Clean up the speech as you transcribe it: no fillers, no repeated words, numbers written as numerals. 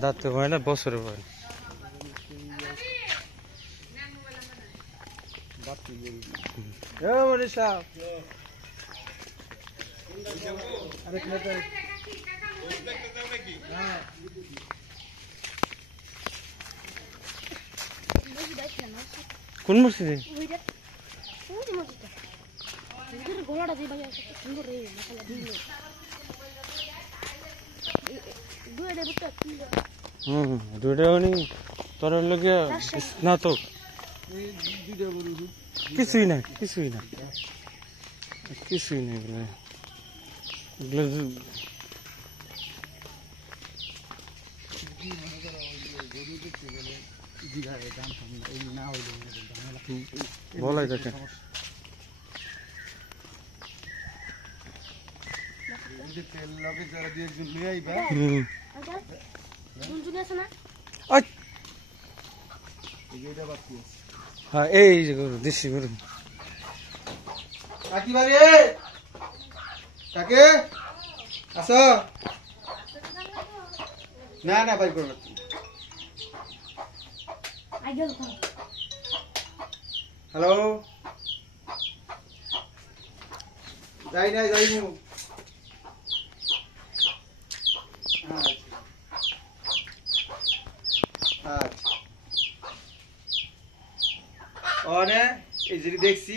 দাঁত হয় না বছরে হয় কোন মসজিদে দুইটা তোর লগে স্নাতক কিছুই না কিছুই না কিছুই না এগুলো বলাই দেখেন হ্যাঁ এই যে গরু দেশি গরু কাকে আসো না না ভাই করো হ্যালো যাই না যাইমু আচ্ছা অনে এই যে দেখছি